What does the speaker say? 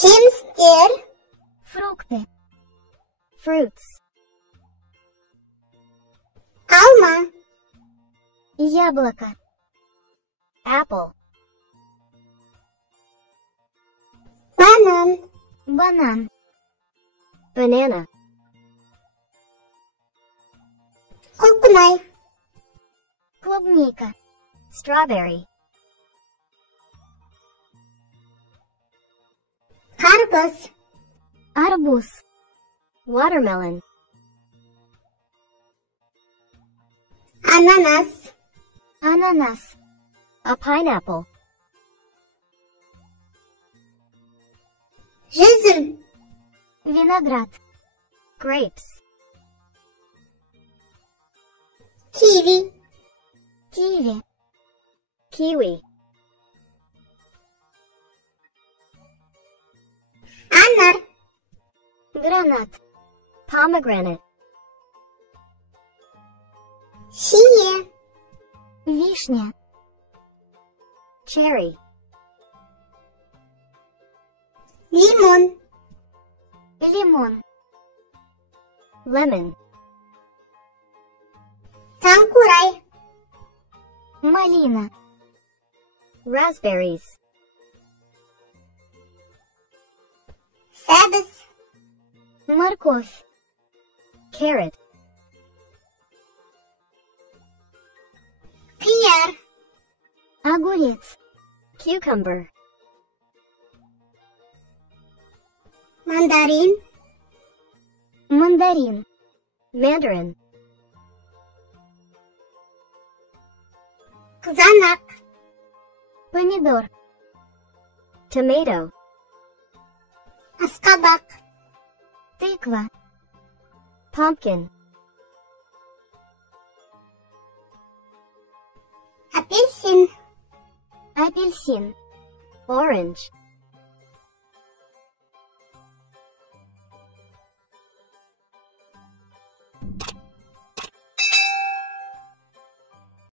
Жемістер. Фрукты. Fruits. Алма. Яблоко. Apple. Банан. Банан. Banana. Клубнай. Клубника. Strawberry. Карпус. Арбуз. Watermelon. Ананас. Ананас. A pineapple. Жүзім. Виноград. Grapes. Киви. Киви. Kiwi. Анар. Гранат. Pomegranate. Шие. Вишня. Cherry. Лимон. Лимон. Lemon. Танкурай. Малина. Raspberries. Себес. Морковь. Carrot. Кияр. Огурец. Cucumber. Мандарин. Мандарин. Mandarin. Кызанак. Помидор. Tomato. Аскабак. Тыква. Pumpkin. Апельсин. Апельсин. Orange.